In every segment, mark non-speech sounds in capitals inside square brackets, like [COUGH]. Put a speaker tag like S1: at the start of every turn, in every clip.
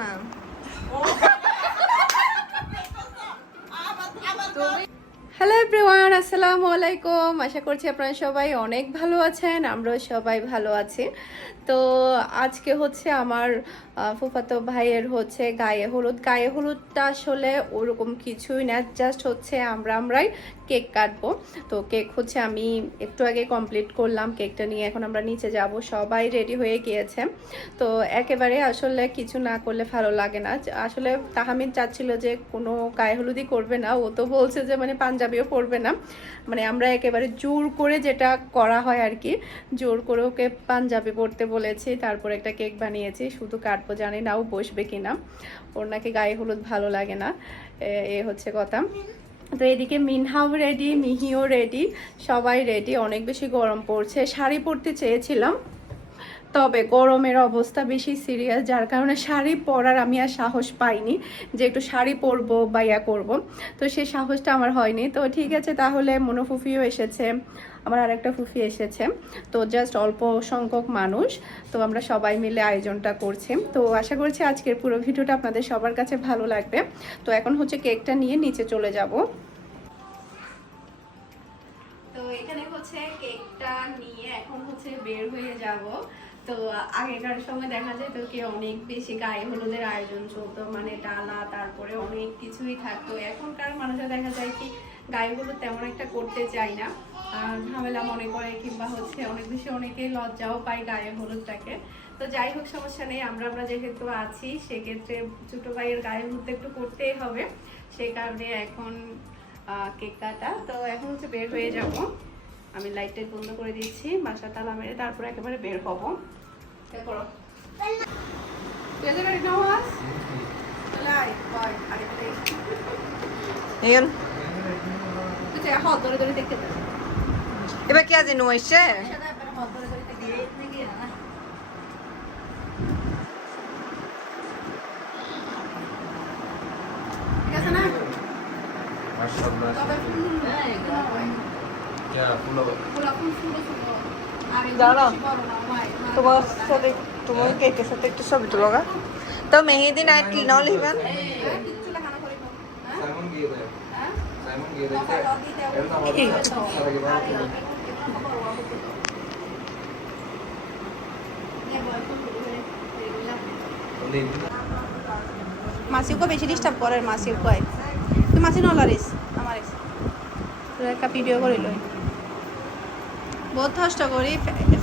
S1: না। Hello everyone আসসালামু আলাইকুম আশা করছি আপনারা সবাই অনেক ভালো আছেন, আমরাও সবাই ভালো আছি। তো আজকে হচ্ছে আমার ফুফাতো ভাইয়ের হচ্ছে গায়ে হলুদ। গায়ে হলুদটা আসলে ওরকম কিছুই না জাস্ট হচ্ছে আমরা আমরাই কেক কাটবো। তো কেক হচ্ছে আমি একটু আগে কমপ্লিট করলাম, কেকটা নিয়ে এখন আমরা নিচে যাব, সবাই রেডি হয়ে গিয়েছে। তো একেবারে আসলে কিছু না করলে ভালো লাগে না। আসলে তাহামিদ চাচ্ছিল যে কোনো গায়ে হলুদই করবে না, ও তো বলছে যে মানে পাঞ্জাবিও পরবে না। মানে আমরা একেবারে জোর করে যেটা করা হয় আর কি, জোর করে ওকে পাঞ্জাবি পরতে বলেছি, তারপর একটা কেক বানিয়েছি, শুধু কাটবো জানি না ও বসবে কিনা। ওর নাকি গায়ে হলুদ ভালো লাগে না, এ- এ হচ্ছে কথা। তো এদিকে মিনহাও রেডি মিহিও রেডি সবাই রেডি অনেক বেশি গরম পড়ছে। শাড়ি পরতে চেয়েছিলাম, তবে গরমের অবস্থা বেশি সিরিয়াস যার কারণে শাড়ি পরার আমি আর সাহস পাইনি যে একটু শাড়ি পরবো বা ইয়া করব। তো সেই সাহসটা আমার হয়নি। তো ঠিক আছে, তাহলে মনোফুফিও এসেছে। আমার আরেকটা ফুফি এসেছে। তো জাস্ট অল্প সংখ্যক মানুষ। তো আমরা সবাই মিলে আয়োজনটা করছি। তো আশা করছি আজকের পুরো ভিডিওটা আপনাদের সবার কাছে ভালো লাগবে। তো এখন হচ্ছে কেকটা নিয়ে নিচে চলে যাব। তো এখানে হচ্ছে কেকটা নিয়ে এখন হচ্ছে বের হয়ে যাব। তো আগেকার সময় দেখা যায় তো কি অনেক বেশি গায়ে হলুদের আয়োজন চলতো। মানে ডালা, তারপরে অনেক কিছুই থাকতো। এখনকার মানুষরা দেখা যায় কি গায়ে হলুদ তেমন একটা করতে চাই না। আর ঝামেলা মনে করে কিংবা হচ্ছে অনেক বেশি অনেকে লজ্জাও পায় গায়ে হলুদটাকে। তো যাই হোক সমস্যা নেই। আমরা আমরা যেহেতু আছি সেক্ষেত্রে ছোট ভাইয়ের গায়ে হলুদ একটু করতেই হবে। সেই কারণে এখন কেক কাটা। তো এখন হচ্ছে বের হয়ে যাব। আমি লাইটটা বন্ধ করে দিচ্ছি। বাসা তালা মেরে তারপর একেবারে বের হব। করো। হচ্ছে হ ধরে ধরে দেখতে থাকে এবার কে আছে নো এসছে
S2: তোমার সাথে তুমি কেকের সাথে তো মেহেদি নাইট
S1: নল ইভেন মাসিউকে বেশি ডিস্টার্ব করে মাসিউ কয় তুই মাসি নলারিস আমার তোর একটা ভিডিও করে লই। বহুত কষ্ট করি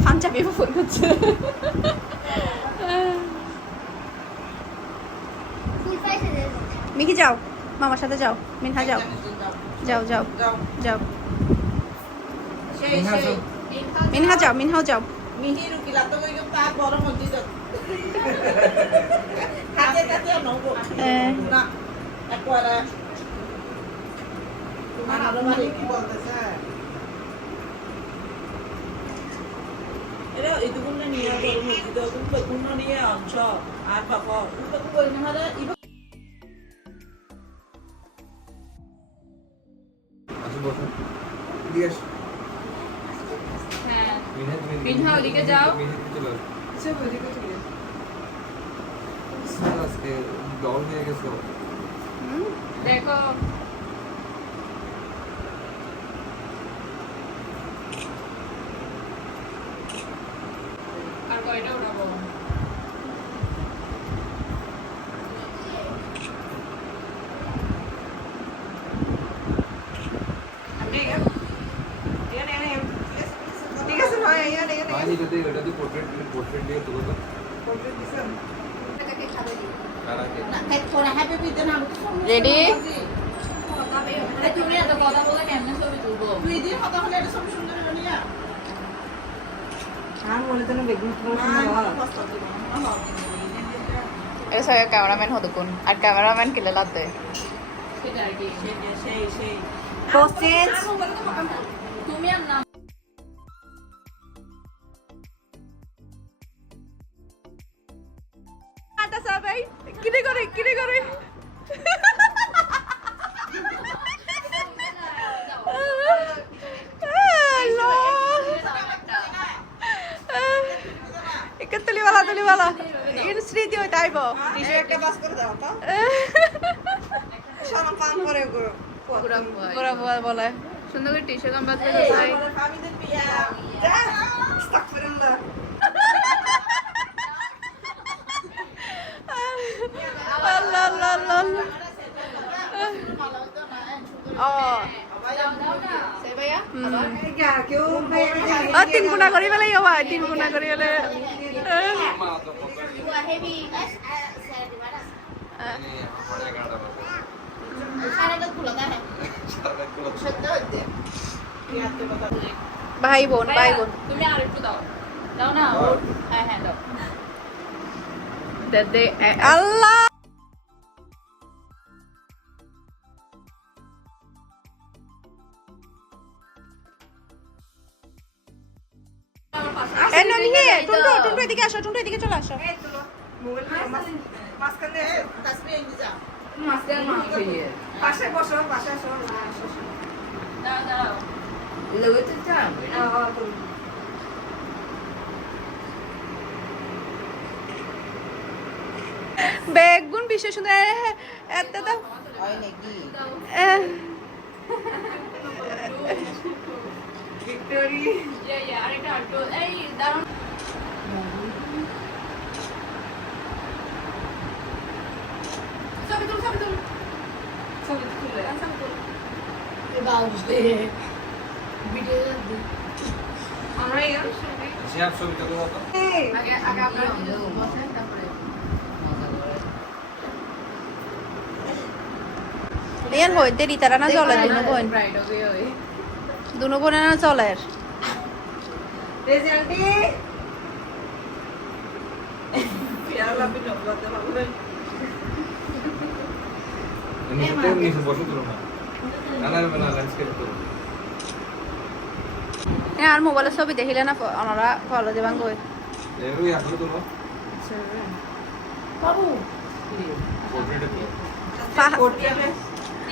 S1: ফান চাপি ফোন করছে। মিকি যাও মামার সাথে যাও মিনহা যাও। যাও যাও। যাও। মিনহা যাও। মিনহাও যাও।
S3: মিহির উকিলা তো কই তা
S1: ওদিকে যাও।
S4: মিনহা চলে আসো স্যার আজকে ডল হয়ে গেছো?
S1: দেখো আর কয়টা উঠাবো
S2: ঠিক আছে ভাই এখানে
S4: যদি এটা দিয়ে পোর্ট্রেট পোর্ট্রেট দিয়ে তুলো তো কারাকে
S3: হেডফোন হ্যাপি বিতে না
S2: Ready?
S1: তুমি এত কথা বলে কেমনে ছবি তুলবো
S3: তুই দিন কথা হলে এটা সব সুন্দর হবে না
S2: আর বলে তো বেগুন
S3: কষ্ট
S2: এটা সবাই ক্যামেরাম্যান হতো কোন আর ক্যামেরাম্যান কেলে পঁচিশ
S1: তুমি আর না এই কিরে করে কিরে করে?
S2: তুলিওয়ালা তুলিওয়ালা
S1: ইন স্মৃতি ওই
S2: টাইপ একটা বাস করে দাও তো। সারা পান করে
S1: গোরা বলে। সুন্দর করে টি
S2: শার্ট
S1: আমি তিন গুণা করি পেলাই তিন গুণা ভাই বোন ভাই বোন।
S5: তুমি আর একটু দাও। দাও না? হ্যাঁ হ্যাঁ দাও।
S1: আল্লাহ! ননি টুন্টু টুন্টু এদিকে আসো টুন্টু এদিকে চলে আসো।
S2: পাশে বসো পাশে আসো। না, আসো, আসো।
S5: দাও দাও
S3: লুইতে চাম
S2: আ, আ, তুমি।
S1: বেগুন বিশেষ সুন্দর এত তো
S3: হয়
S5: ইয়ে ইয়ে আলটো এই ছবি তুল ছবি তুল
S2: ছবি তুলে আমরা এর
S4: জিয়ার ছবিটা তো তো
S2: এই,
S5: আগে আগে আপনারা বসেন তারপরে
S1: ইয়ান হই দেরি তারা না চলে দুনো বোন
S5: ব্রাইড হবে ওই
S1: দুনো বোন না চলে
S2: রেজি আন্টি পেয়ারা লাপি নবলাতে ভাবলেন
S4: নিচে তো নিচে বসে তুলো না না না না ল্যান্ডস্কেপ করো
S1: এ আর মোবাইলের ছবি দেখিলে না ওনারা ফলো দেবাং কই
S4: এরই আসলে তুলো
S5: বাবু
S4: পোর্ট্রেটে তুলো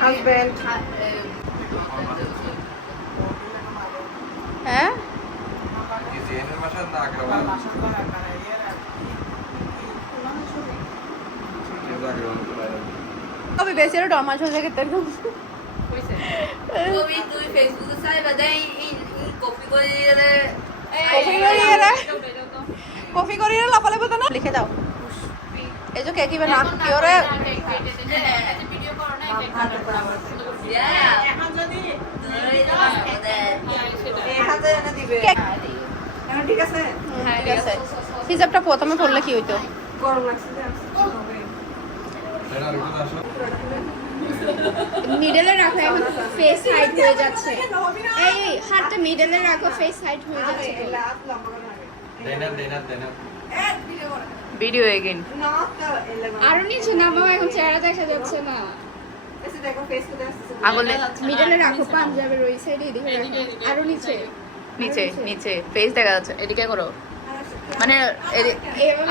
S2: হাজবেন্ড
S5: হ্যাঁ,
S1: হ্যাঁ
S4: না
S1: কবি বেশি ডমা সোজা খেতে একদম
S5: কইছে।
S3: তুই তুই ফেসবুকে সাইবা দেই কপি করে দিলে
S1: কফি করিয়ে রে
S5: এটাও দাও, এটাও
S1: কফি করিয়ে লাফালে বলতো না লিখে দাও এই যে কে কিবে না
S5: এখন
S1: কি ওরে হিসাবটা প্রথমে পড়লে কি হইতো? মিডলে রাখো এখন ফেস হাইট হয়ে যাচ্ছে। এই হাতটা মিডলে রাখো ফেস হাইট হয়ে যাচ্ছে। ভিডিও এগেইন
S2: না, তো এই লেবার।
S6: আরও নিচে নামাও এখন চেহারা দেখা যাচ্ছে না।
S2: দেখো face কোথায় আসতেছে।
S1: আঙুলে
S6: মিডলে রাখো পাঞ্জাবের ওই সাইডে এদিকে রাখো আরও নিচে।
S1: নিচে নিচে। ফেস দেখা যাচ্ছে। এদিকে করো। মানে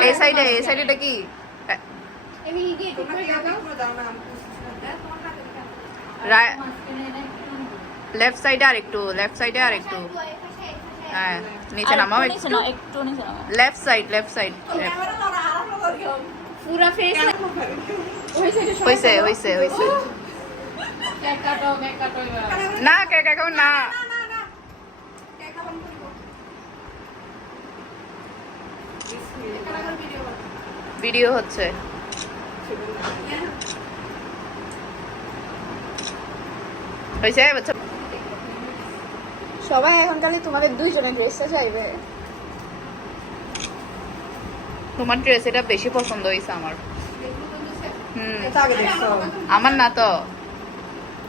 S1: এই সাইডে এই সাইডেটা কি। লেফট সাইডে আর একটু লেফট সাইডে আর একটু। হ্যাঁ নিচে নামাও একটু। লেফট সাইড লেফট সাইড
S6: পুরা ফেস ওই
S1: হইছে হইছে হইছে।
S5: কেক কেক কাটো
S1: না কে কে কেউ না। ভিডিও হচ্ছে। হয়েছে?
S6: সবাই এখন খালি তোমাদের দুইজনের ড্রেসটা চাইবে।
S1: তোমার ড্রেস এটা বেশি পছন্দ হয়েছে আমার। হুম।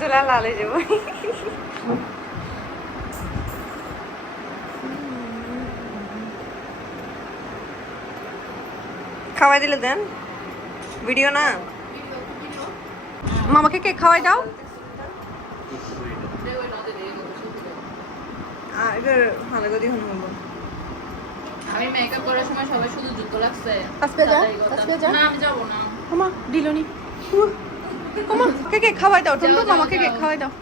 S2: দুলা লালে যাব। খাওয়াই দিলে দেন। ভিডিও না? মামাকে কেক খাওয়াই দাও। এবার ভালো করে দিও না
S5: আমি মেকআপ করার সময় সবাই শুধু জুতো লাগছে।
S6: তাসফিয়া যা,
S5: তাড়াতাড়ি
S6: যা।
S5: না আমি যাব না।
S6: দিলনি।
S2: কে কেক খাওয়াই দাও মামাকে কেক
S5: যাও।
S2: খাওয়াই দাও।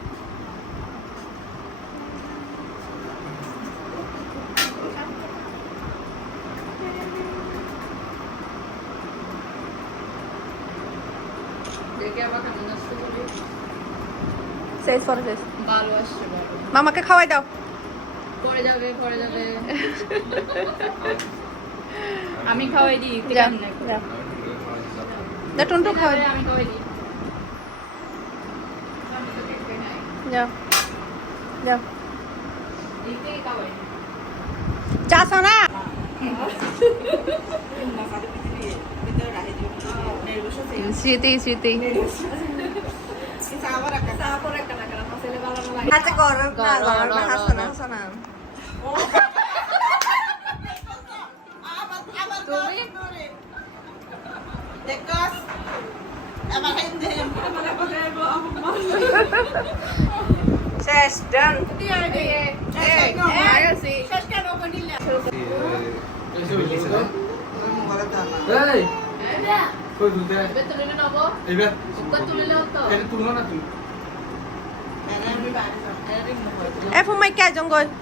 S2: শেষ পরে শেষ
S5: ভালো আসছে ভালো।
S2: মামাকে খাওয়াই দাও।
S5: পরে যাবে পরে যাবে। [LAUGHS] আমি খাওয়াই দিই
S2: যা টুনটু খাওয়াই
S5: আমি খাওয়াই দিই।
S2: যাও যাও
S5: স্মৃতি স্মৃতি।
S2: আচ্ছা কর না না হাসনা হাসনা শেষ ডান
S4: এই কই দুতে
S5: এবার তুলে নেব
S4: এইবার
S5: উপকার তুলে নেব তো
S4: এটা তুলনা না তুমি
S2: এ ফুমাই কে জঙ্গল
S5: সে পাওয়ার করে দিয়েছি করে ready
S4: Ibiya, ibiya, tumatahan.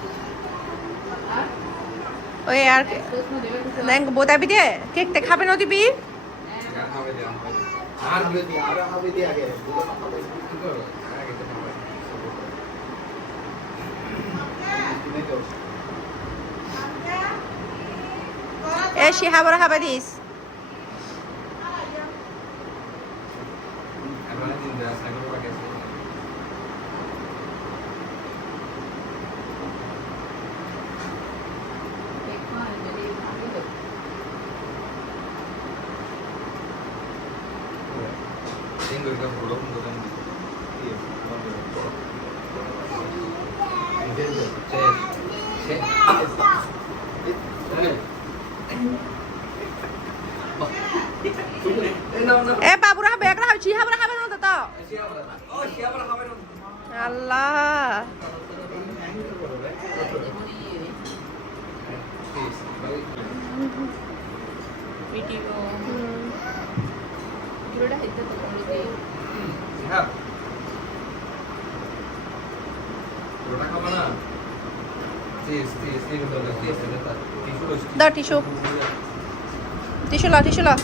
S4: apa itu. Kayak gitu apa. Itu.
S2: এ শিহাবরা হাবা দিস
S4: no, no.
S2: এ বাবুরা একরা হাবে শিহাবরা হাবে না তো? আল্লাহ
S5: ভিডিও ভিডিওটা হেঁটে তো
S4: না
S2: দা টিস্যু টিস্যু লা টিস্যু লা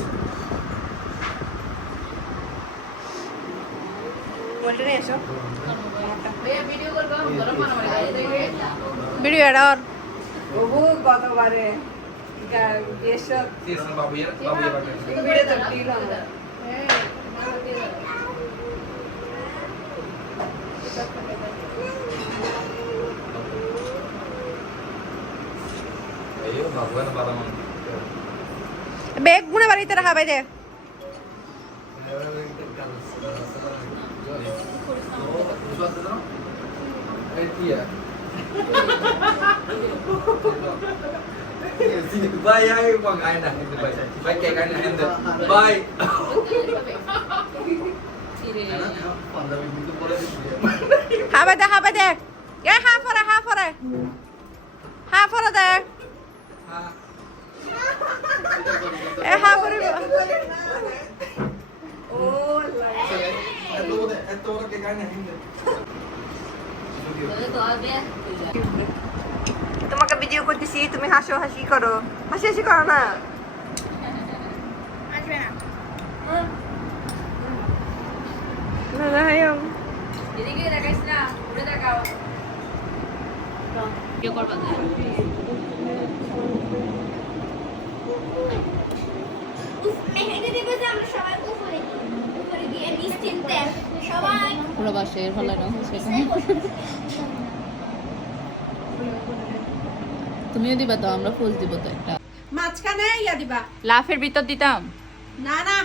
S2: ভিডিও এড আর
S7: ওহো গতবারে
S4: গেছ বাবু বাবু
S7: ভিডিও তো
S4: টিল হ্যাঁ
S2: বেগ গুনে বাড়িতে রাখাবে দে
S4: Eh, iya. Bye, ay, wag ay na. Hindi bye. Bye kay kanya hindi. Bye.
S2: হাবে দে হাবে দে এ হা ফরে হা ফরে হ্যাঁ ফলো দেখ এ হ্যাঁ করিব তোমাকে ভিডিও করতেছি তুমি হাসো হাসি করো হাসি হাসি করো না
S6: আসবে না
S2: না না হাইও
S5: এদিকে দেখাইস না ঘুরে দেখাও কি করবা
S6: মেহেদি দিবে যে আমরা সবাই উপরে উপরে গিয়ে নিশ্চিন্তে সবাই
S5: পুরো বাসে এর ভালো না সেটা তুমিও দিবা তো আমরা ফুল দিব তো একটা।
S1: মাঝখানে ইয়া দিবা।
S5: লাফের ভিতর দিতাম।
S1: না না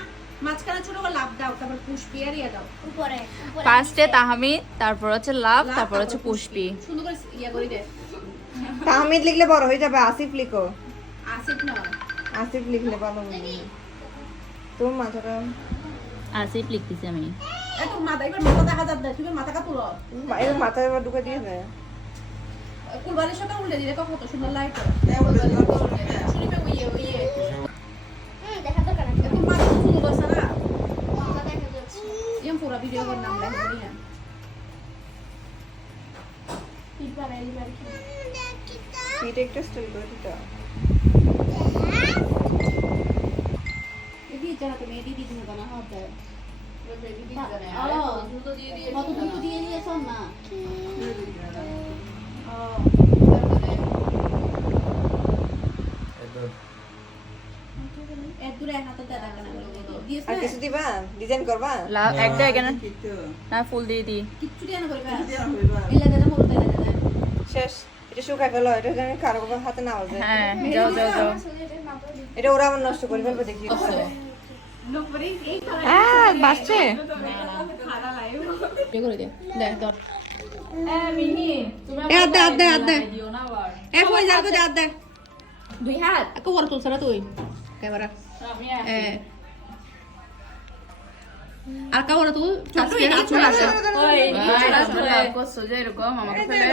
S1: মাঝখানে ছোট করে লাভ দাও তারপর পুষ্পি আর ইয়া দাও।
S6: উপরে উপরে
S5: ফার্স্টে তাহমি তারপর হচ্ছে লাভ তারপর হচ্ছে পুষ্পি।
S1: সুন্দর করে ইয়া করে দে।
S2: তাহমিদ লিখলে বড় হয়ে যাবে আসিফ লিখো।
S1: আসিফ না
S2: আসিফ লিখলে ভালো হবে। তুমি মাথাটা
S5: আসিফ লিখতেছি আমি।
S1: এত মাথা এবার মাথা দেখা যাবে না তুমি মাথা কাপুর।
S2: এর মাথায় এবার ঢুকে দিয়ে দেয়
S1: কুরবানির সাথে উল্টে দিলে কত সুন্দর লাইট শুনিবে
S6: দেখা দরকার আছে।
S1: মাথা সুন্দর করছে না।
S6: মাথা দেখা যাচ্ছে।
S1: ইয়াম পুরো ভিডিও কর নাম লেখা দিই
S6: পিপারে কি।
S2: এটা একটু স্টিল করে দিতে
S1: জানা তুমি দিদি না কত দিয়ে হাতে দাদা কেন দিয়েছ।
S2: আর কিছু দিবা? ডিজাইন করবা?
S5: লাভ একটা এখানে না। ফুল দিয়ে দি
S1: কিচ্ছু দিয়ে না করবে? এলা দাদা মোর দাদা দাদা
S2: শেষ। এটা শুকাই গেল এটা যেন কারও হাতে না বাজে।
S5: হ্যাঁ যাও যাও যাও।
S2: এটা ওরা নষ্ট করে ফেলবে দেখি। বাসছে
S1: ইয়ে
S5: দুই হাত
S1: আকো তুলছ না তুই ক্যামেরা
S5: আমি
S1: আর কা বড় তুই আজকে আচুল আসে
S5: ওই লাভ করছ যে এরকম আমাকে ফেলে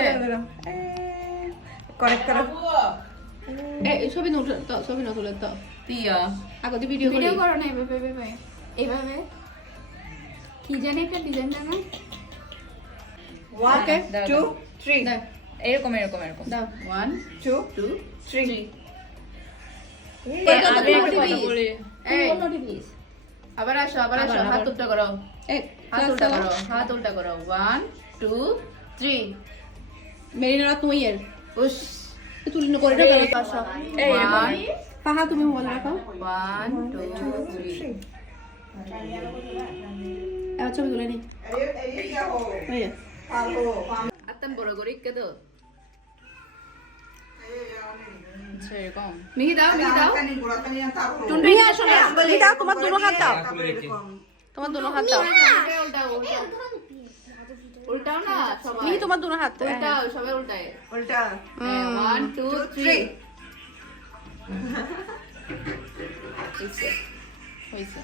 S2: করেক্ট করো
S1: এ ছবি নোট তো ছবি নোট তুলে তো
S5: তিয়া
S1: আগো দি ভিডিও
S6: ভিডিও করো। না এইভাবে এইভাবে এইভাবে কি জানি একটা ডিজাইন না
S2: ওয়ান টু থ্রি
S5: এরকম এরকম এরকম।
S1: দাও।
S5: ওয়ান
S2: টু
S5: টু
S2: থ্রি
S1: এই
S5: আবার আসো আবার আসো হাত উল্টা করো। হাত উল্টা করো হাত উল্টা করো। ওয়ান টু থ্রি
S1: মেরিনা তুমি এর
S5: উস।
S1: তুলি ন করে পাহা তুমি মোবাইল রাখো
S5: ওয়ান টু থ্রি
S1: এবার ছবি তুলে নি এই
S5: বড় করে কে তো আচ্ছা
S1: মিহি দাও মিহি দাও
S2: টুনটুনি আসো না বলি দাও তোমার দুটো হাত দাও
S1: তোমার দুটো হাত দাও
S5: উল্টাও না সবাই।
S1: মিহি তোমার দুনো হাত।
S5: উল্টাও সবাই উল্টায়।
S2: উল্টা।
S5: ওয়ান টু থ্রি হয়েছে। হয়েছে।